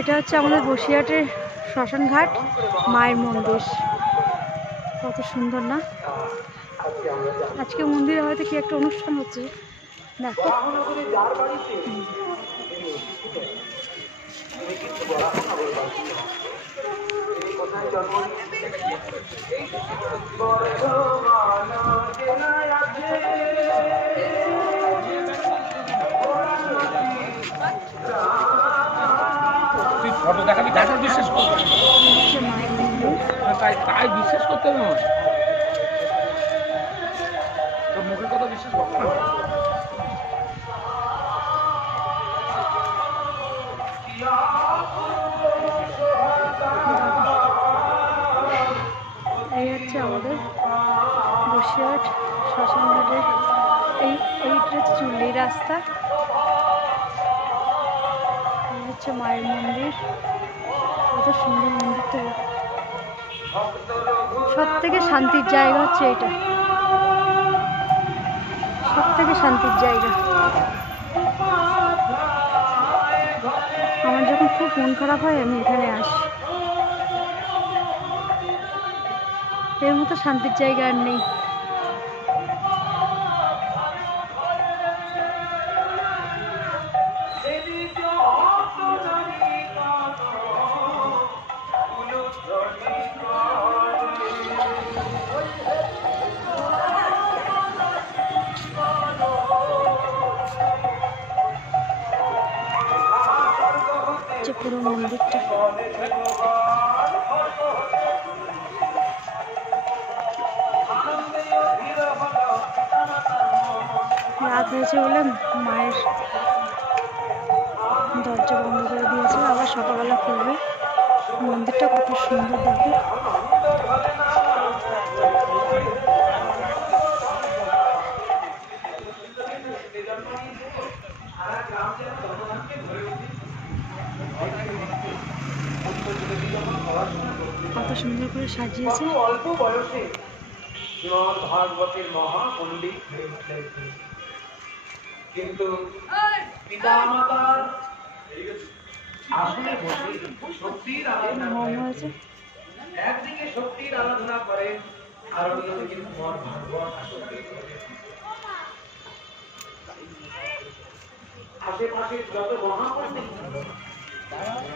এটা হচ্ছে আমাদের বসিরহাটের শ্মশান ঘাট মায়ের মন্দির। কত সুন্দর না? আজকে মন্দিরে হয়তো কি একটা অনুষ্ঠান হচ্ছে, দেখো। ফটো দেখাবি তারপর বিশ্বাস করবি, তাই বিশ্বাস করতে হবে না, তোর মুখের কথা বিশ্বাস করবো না। এই হচ্ছে আমাদের বসিরহাট শ্মশান ঘাটের এইটা চুল্লি রাস্তা। এই হচ্ছে মায়ের মন্দির। কত সুন্দর মন্দিরটা। সব থেকে শান্তির জায়গা হচ্ছে এইটা, সব থেকে শান্তির জায়গা। আমার যখন খুব মন খারাপ হয় আমি এখানে আসি। এর মতো শান্তির জায়গা আর নেই। পুরো মন্দিরটা রাত হয়েছে বলে মায়ের দরজা বন্ধ করে দিয়েছে, আবার সকালবেলা খুলবে। মন্দিরটা কত সুন্দর দেখো। কত সুন্দর করে সাজিয়েছে। অল্প বয়সে শ্রীমদ ভাগবতের মহাপণ্ডিত হয়ে উঠলেন, কিন্তু পিতা মাতার আসনে বসে শক্তির আরাধনা করেন। একদিকে শক্তির আরাধনা করেন আর অন্যদিকে শ্রীমদ ভাগবত আসক্তি করেন। আশেপাশে যত মহাপণ্ডিত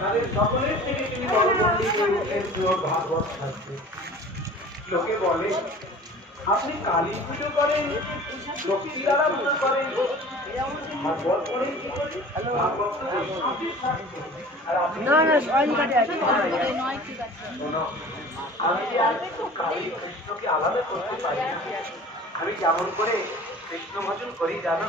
তাদের সকলের থেকে তিনি বড় পণ্ডিত হয়ে উঠলেন শ্রীমদ ভাগবত শাস্ত্রে। লোকে বলে আপনি কালী পুজো করেন, লক্ষ্মীর আরাধনা করেন, ভাগবত পড়েন কি করে? ভাগবত তো বৈষ্ণবের শাস্ত্র। আর আপনি আমি যে আর কালী কৃষ্ণকে আলাদা করতে পারি না। আমি যেমন করে কৃষ্ণ ভজন করি জানো,